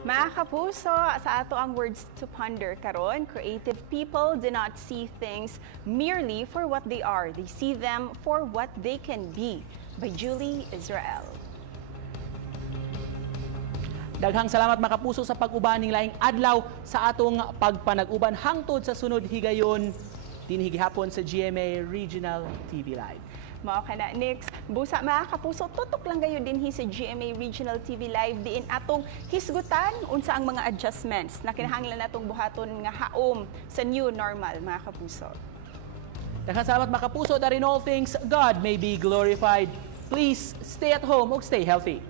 Mga kapuso, sa ato ang words to ponder karon, creative people do not see things merely for what they are. They see them for what they can be. By Julie Israel. Daghang salamat mga kapuso sa pag-uban ning laing adlaw sa atong pagpanag-uban hangtod sa sunod higayon dinhi gihapon sa GMA Regional TV Live. Mao kana next busa mga kapuso, tutok lang gayon dinhi sa GMA Regional TV Live diin atong hisgutan unsa ang mga adjustments na kinahanglan natong buhaton nga haom sa new normal mga kapuso. Daghang salamat mga kapuso, that in all things God may be glorified. Please stay at home ug stay healthy.